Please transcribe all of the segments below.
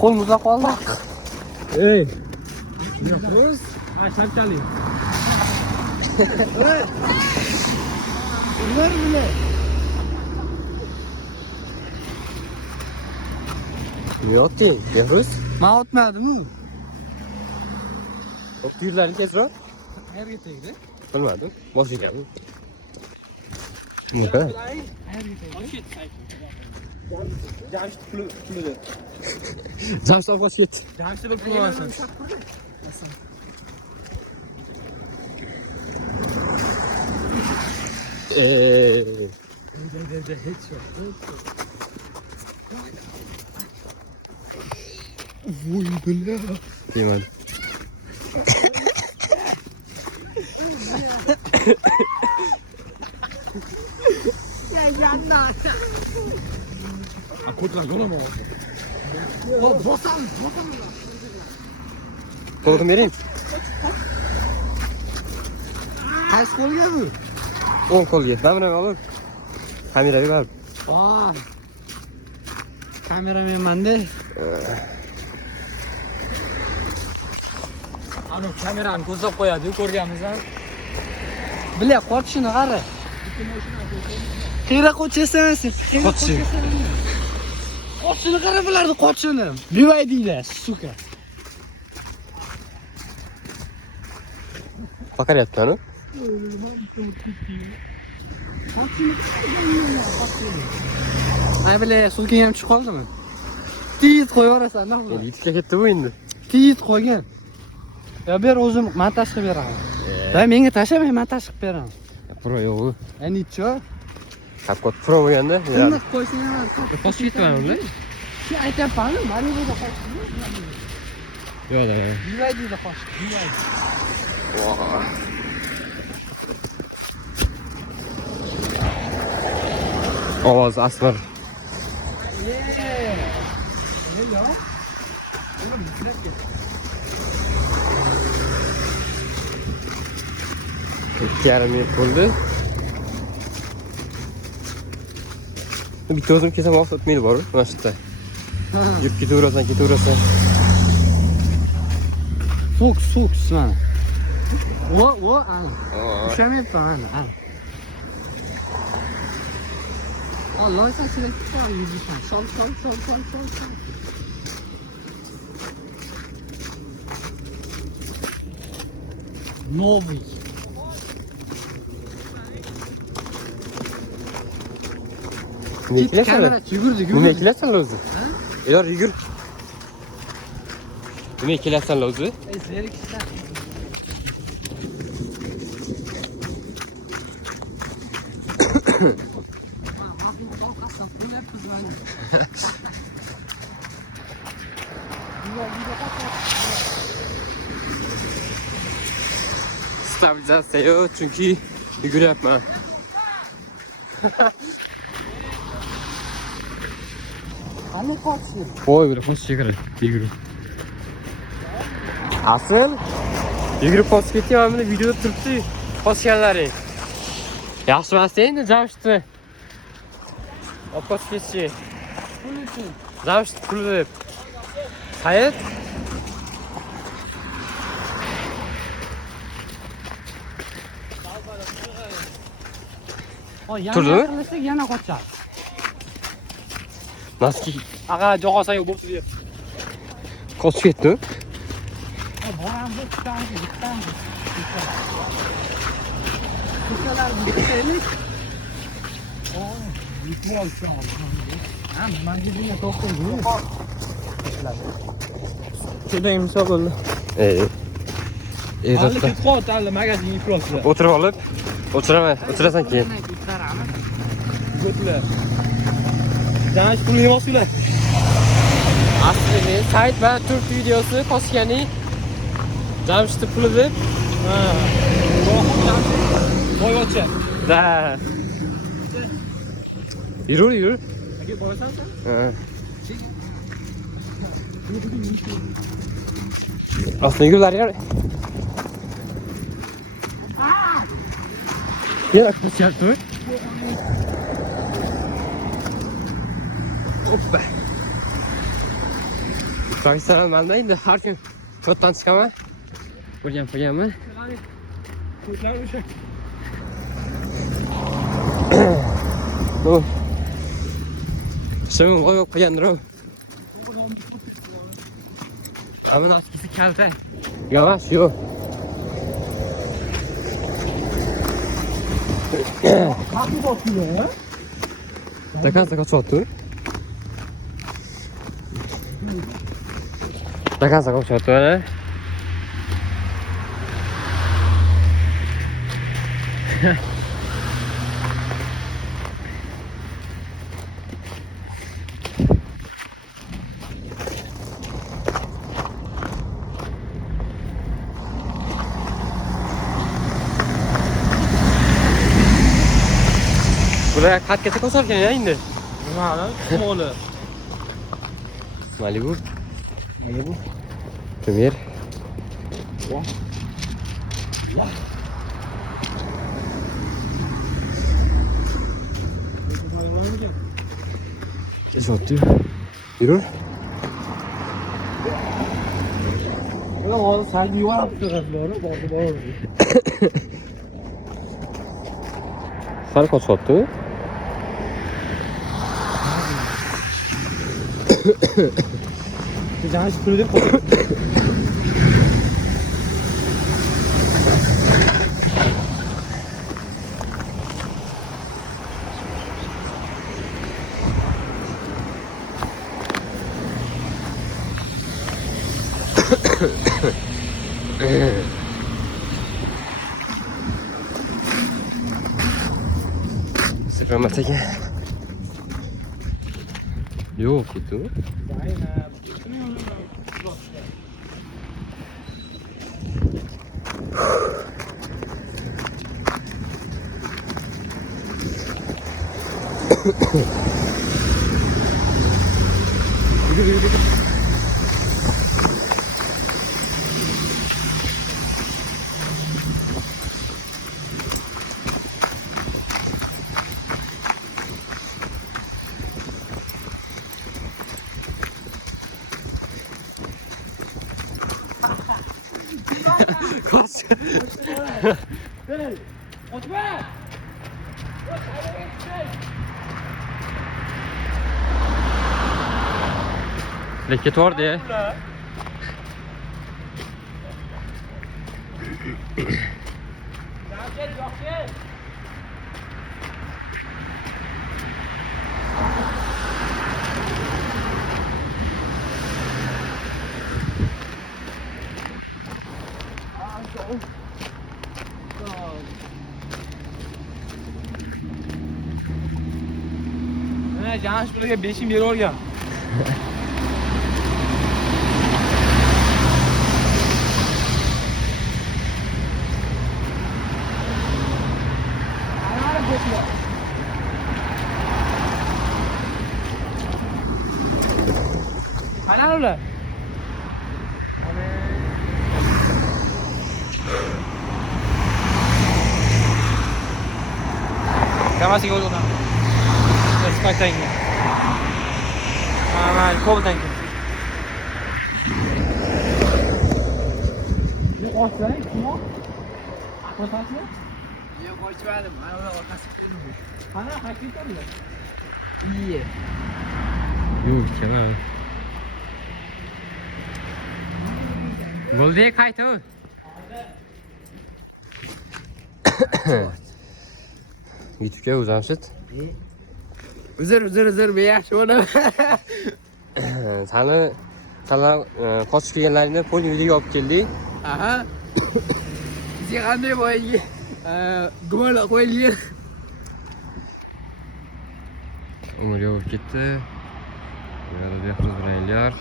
Qo'l uzaq qoldi. Ey. Yo'qmiz? Ha, shunchalik. Ular bile. Yo'qti, Behruz. Men o'tmadim-ku. Tuyurlarni tezroq. Qayerga tegdi? Bilmadim. Boshigami? Nima? Jamshid pulida. Jamshid olib qochib ketdi. Jamshid pul olsin. Hech yo'q. Voy billa. Yemadi. Kodlar yo'lama. Bosam. Qo'lga bering. Qaysi qo'lga bu? O'ng qo'lga. Damini olib. Kameraga berib. Voy. Kameramen-manda. Ana kamerani ko'zlab qo'yadi, ko'rganmiz-a. Biля, qochishini qara. Qira qochasan sen. Qochishini. Qochishini qara bularni qochishini. Bivay deylar, suka. Baqaryapti-ku. Ay biля, sumkang ham chiqib qoldimi? Tiyit qo'yib yuborasan, nima? Yetishga ketdi bu endi. Tiyit qo'ygan. Ya ber o'zim montaj qilib beraman. Da menga tashlamay montaj qilib beraman. Pro yo'q. Nicho? Qapqot pro bo'lganda. Shunday qo'ysang ham Qochib ketman ular. Sen aytayapsanmi? Malibuda qochdi. Yo'q. Bivay deydi qochdi. Bivay. Ovoz asmar. Yarim yil bo'ldi. Bitta o'zim kesam vaqt o'tmaydi bor, mana shu yerda. Yurib ketaverasan. Fokus mana. Ana. Ushamayapman ana. Allah sachilib qo'y yuzishim. Sol. Новый. Kamera yugurdi. Nima kelayapsan o'zi? Ha? Eyor yugur. Nima kelayapsan o'zi? Zerikishdan. Stabilizatsiya yo'q, chunki yuguryapman. Qani qochdi? Qo'y, bir qochishga kerak. Yugurib. Asl yugurib qochib ketgan, mana videoda turibdi. Qochganlaring. Yaxshi emas endi Jamshidni. Olib qochib ketdi. Pul uchun. Jamshid pul deb. Hayat Turdimi? Yana qochadi. Naski Aga jo'g'asan yo'q bo'pti deb. qochib ketdi. Boram bu chiqadi. Kuchalar bitaylik. Yutmol chiqadi. Ha, manjidini to'xtaydi. Juda imso bo'ldi. Hali ketib qoldi, hali magazin ifloslar. O'tirib olib, o'tirasan keyin. Go'tlar. Jamshid pulni yemosinglar. Aslida sayt va turk videosi qochgani Jamshid puli deb. Ha. Boygacha. Da. Yur. Aka boyasan sen? Ha. Aslında yürüler ya. Ya kaçar dur. Hoppa. Profesyonel malmaydi. Har kun to'rtdan chiqaman. Bo'lganman. Bu. Şimdi koy yok koyandır o. Ama nasıl kalta? Yavaş yok. Kapı bakıyor ya. Taka çottu. Taka çottu ne? Buraya kat kete koşarken ya indi. Nima lan? Smoli. Malibu. Premier. Geç otur. Yürü. Ulan o sen yuvar attı doğru. Doğru. Sarı koç otu. Jangan sepuluh deh. Süpermarkete. Yok itu. Yürü. Kaç. Otur. Leket var diye. Jangan sepuluh deh, beşim bir oraya. Mana ular? Kamasiga o'lgan. Spaktangi. Mana ko'ltangi. Bu ochsang, kim? Qo'ytasizmi? Yo'q, ochmadim. Mana ular orqasi keldi. Qana, haqiqatmi? Iye. Yok kenar. Bo'ldi qaytib. YouTube'ga o'zamshit. Uzr, bu yaxshi o'na. Sana qochib kelganlaringni pol videoga olib keldik. Aha. Sen qanday bo'yga? Gumon qo'yilgan. Umr yo'q ketdi. Yana behruz bilanlar.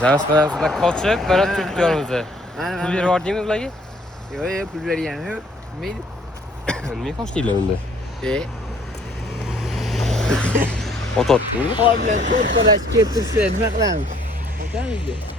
Jamas bilan sizlar qochib, mana turibdi yonimizda. Pul berib yubordingmi ularga? Yo'q, pul berganim yo'q. Mayli. Nimaga qochdinglar unda? Ototdingmi? Qol bilan to'rt qolash kelib tursa nima qilamiz? Qilamiz.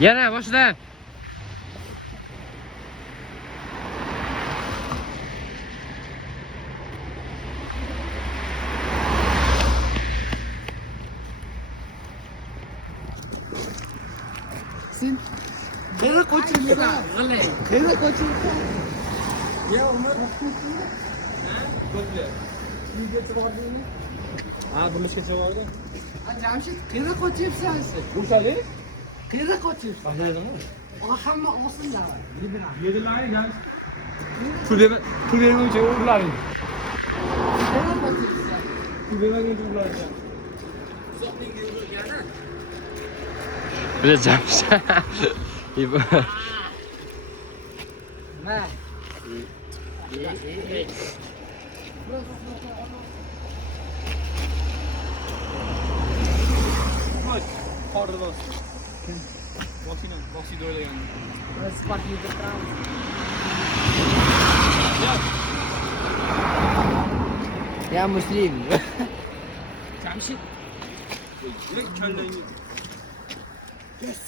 Yana boshla. Sen nere ko'chirsan? Nere ko'chirsan? Ya Umar ko'chirsan? Ko'chir. Uygacha bordingmi? Ha, birlashgacha bordim. Ha, Jamshid, nere ko'chirsan sen? O'shalik? Nere ko'chirsan? Qandaydimi? Hamma olsinlar. Yedilar, Jamshid. Pul bermovchi ularning. Nere ko'chirsan? Pul bermaguncha ularning. Uzoqning yurgani. Bileceğim. İyi bu. Ne? Bak, orada bas. Boksini öyle geldi. Spark yedirdin. Ya Muslim. Jamshid. Direkt kellangi. Yes.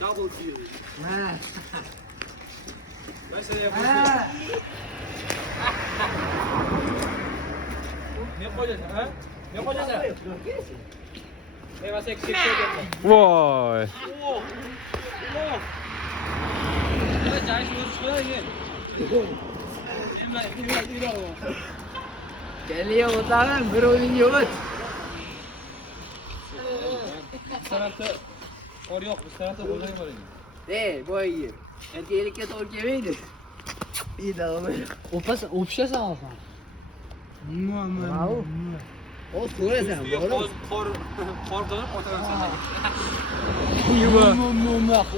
Double kill. Ha. Ben sana yapayım. Ha. Ne yapacaksın ha? Ne yapacaksın? Ne var sek yapma. Vay. Oo. Oo. Ne Jamshid şuraya gel. Hemen. Geliyor otaran bir oyun yok. Sanatı or yok, bu sanatı olay var yani. Boy. Erkeklikке doğru gelmeydi. İyi de ama. Opşa sağ olsun. Bravo. O sonra sen. Korkudan otaran sen.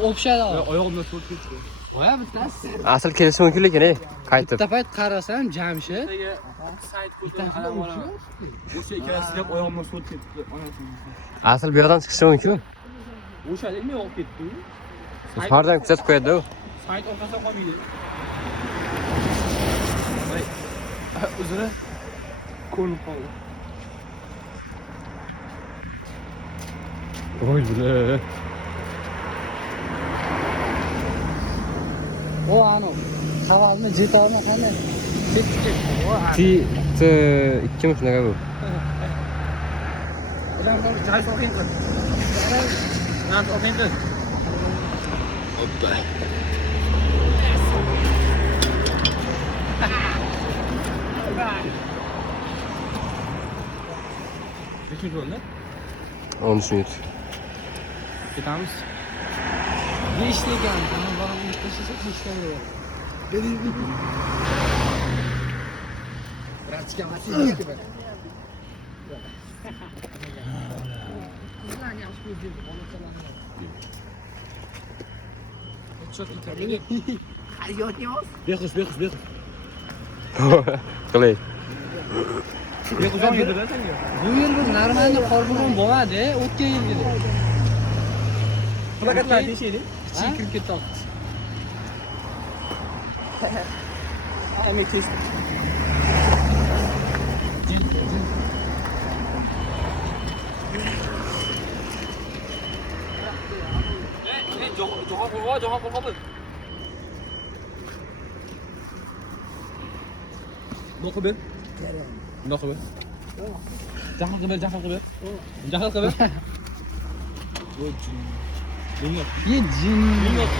Opşa da. Ayağımda çok kötü. Baya bitmez. Asıl kelisi mümkün lekin qaytib. Tepayet qarasam Jamshid. Sayt ko'tarib adam bor. O'sha ikkalasi deb oyog'imdan so'l ketdi. Asıl bir yerdan chiqishi mumkin. O'shalik men olib ketdi. Hardan kuzatib qo'yadi u. Sayt orqasidan qolmaydi. Voy. Uzra. Ko'rinib qoldi. Voy bile. O ano. Havalni jetorni qanday? Ketdi. T2 mi shunaqa bu? Ulan Jamshid o'qing qil. Jamshid o'qing qil. Hoppa. Neçinci oldu? 13 minut. Ketamiz. Ne işlegan? Ana bana bunu taşısak işlemiyor. Benim biraz çıkamazsın ki ben. Çok iyi. Hadi yok. Bekuş. Qilay. Bekuş on yedi sen ya. Bu yıl bir normalde korburon bo'ladi, o'tgan yilgidi. Plakatlar necheydi? Kichik kirib ketdi. Hemen kesdim. Johan qo'rqadi. Noqib ber. Noqib ber. Jahl qilib. Jahl qilib. Ye jin. Mingot.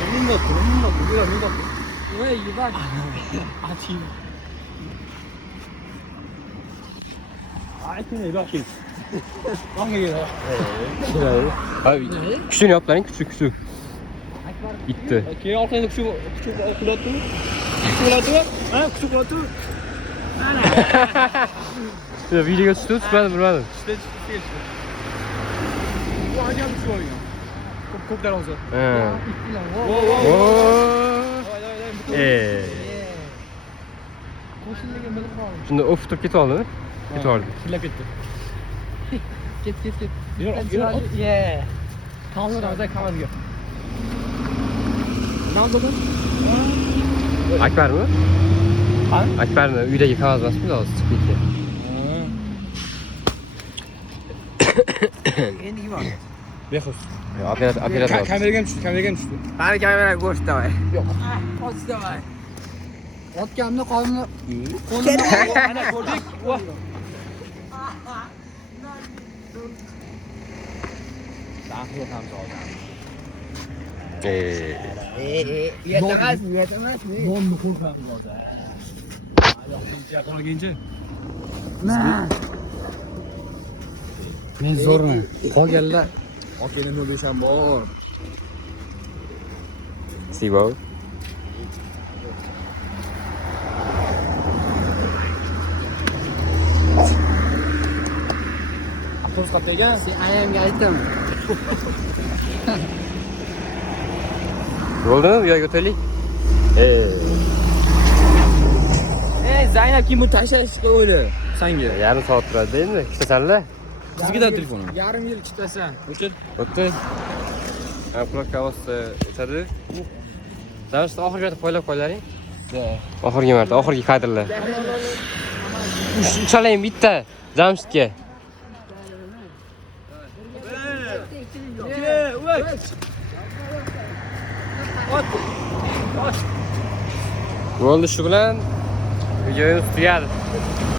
Voy, bak. Açayım. Aytın bak şimdi. Bak geliyor. Abi küçüğünü yap lan küçük. Gitti. Keyin orqaga küçük qulatdi. Ha, küçük qulatdi. Ya videoga tushdi, tutmadim bilmadim. İşte bu acayip bir şey oynuyor. Çok daralsa. Ha. Wow. Qo'shilgan bilib qoldim. Shunda of turib ketib oldimi? Ketib oldi. Fırlap ketdi. Ket. Yürü. Ye. Tanrı razı kalmadı. Ne oldu? Akbarmi? Ha? Akbarni uydagi qog'oz bosibmiz hozir chiqib ketgan. Endi kim bor? Bexus. Operator. Kameraga ham tushdi, kameraga ham tushdi. Qani kamera go'sht davay. Yo'q. Qoch davay. Otganni qolni. Ana ko'rdik. Voh. Daxil ham soldi. Uyat emas. Bomba qo'rqadi hozir. Ayoqni qolguncha. Men zo'rman. Qolganlar Okeni nima desam bor. Sibo. Avtobus qatda ekan. sen ayamga aytdim. Bo'ldimi? Bu yerga o'taylik. Zaynab kim bu tashlashga o'yli? Senga. Yarim soat turadi endi. Kutasanlar. Sizga telefonim. Yarim yil kutasan. O'chir. O'tdi. Quloqqa olsa o'tadi. Jamshid oxirgi marta poylab qo'ylaring. Oxirgi marta, oxirgi kadrlar. Uchalayim bitta Jamshidga. Bo'ldi, shu bilan videomiz tugadi.